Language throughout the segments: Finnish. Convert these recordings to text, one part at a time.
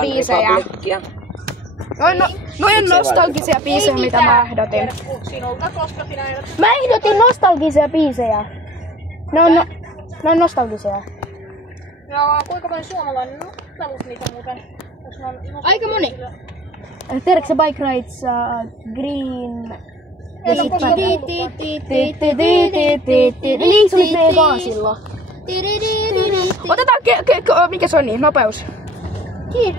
biisejä. Noin on nostalgisia biisejä, mitä mä ehdotin. Mä ehdotin nostalgisia biisejä. Ne on nostalgisia. Ja kuinka moni suomalainen ottanut niitä muuten? Aika moni. Tiedätkö Bike Rides, Green... Ja sitten... Niin, se oli P-kaasilla. Otetaan mikä se on niin? Nopeus.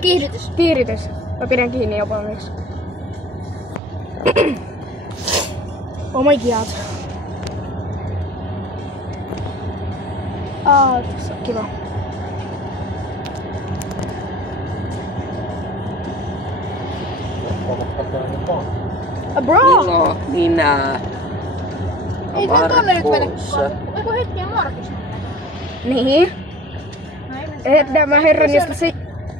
Kiihdytys. Kiihdytys. Mä pidän kiinni jopa miksi. Oh my god. Tässä on kiva. Bro! Ilo, minä. Ei tää tonne nyt mene kukaan. Eiku hetkiä Markus? Niin. Nämä herran, josta se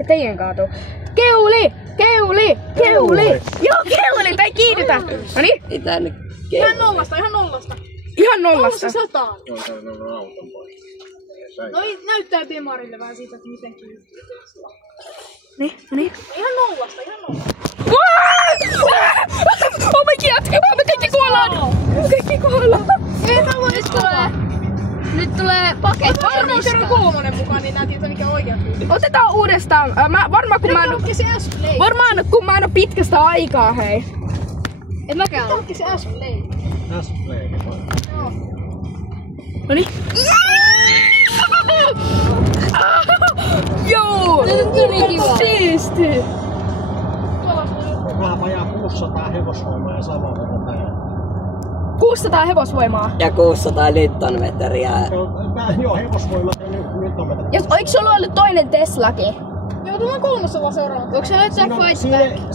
teidän kaatuu. Keuli! Keuli! Keuli! Joo, keuli! Tai kiihdytä! Noniin. Ei tää nyt Ihan nollasta, ihan nollasta. Ihan nollasta. 100. Noi näyttää Demarille vähän siitä, että miten kiihdytään. Niin. Ihan nollasta, ihan nollasta. Oh my god! Me kaikki kuollaan! Kaikki kuollaan! Nyt tulee paketti. Varmaan kerran kolmonen mukaan, niin näytin, että mikä oikea kyyti. Otetaan uudestaan. Varmaan kun mä en oo pitkästä aikaa, hei. En mäkään oo. Mitä se S-Play? S-Play. Joo. Noniin. Joo! Tuli kiva. Siisti! Vähän vajaa 600 hevosvoimaa ja sama verran päällä. 600 hevosvoimaa. Ja 600 Newtonmetriä. Joo, hevosvoimat ja Newtonmetriä. Ja oiks sulla ollut toinen Teslakin? Joo, tullaan kolmosella seuraavaksi. Onko se nyt Jack Fightback?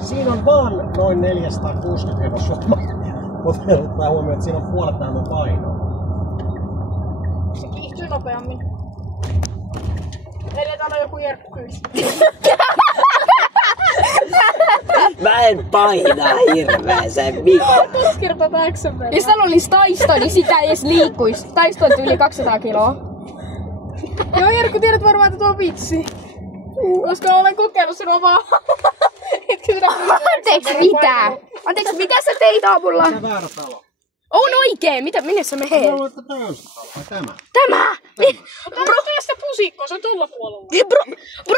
Siinä on vaan noin 460 hevosvoimaa. Mutta ottaa huomioon, että siinä on puolet vähemmän painoa. Se kiihtyy nopeammin. Eli täällä on joku jerkkyys. Mä en paina hirveeseen mitään. Tuossa kertaa tää XMV. Jos täällä olisi taisto, niin sitä ei edes liikkuis. Taisto on yli 200 kiloa. Joo, Jerkku, tiedät varmaan, että tuo on vitsi. Koska olen kokeillut sen omaa. Anteeksi, mitä? Anteeksi, mitä sä teit aamulla? Tämä väärä talo. On oikein! Minne sä mehet? Mä luulen, että tämä on se talo. Vai tämä? Tämä! Bro, tee sitä pusikkoa, se on tuolla puolella. Bro,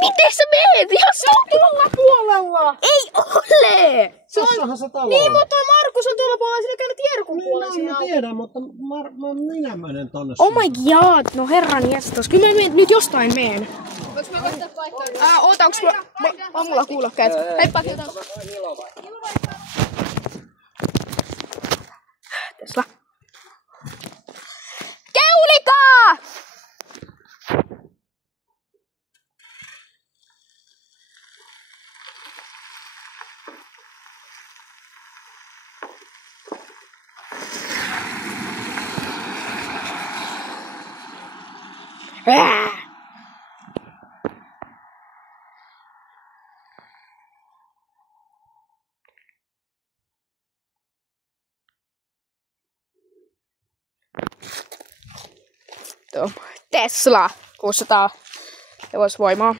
miten sä mehet? Ihan Se on tuolla puolella! ei ole! Tossahan se talo Niin, on. mutta Markus on tuolla puolella, sillä käynyt Jerkun puolella Niin, siinä. mä tiedän, mutta minä menen tonne. Oh my god, no herran jestas. Kyllä mä nyt jostain meen. Voinko mä koittaa paikkaa? Oota, onko mulla kuulokkeet? Heippa. Tesla. Keulikaa! Tesla 600 hevosvoimaa.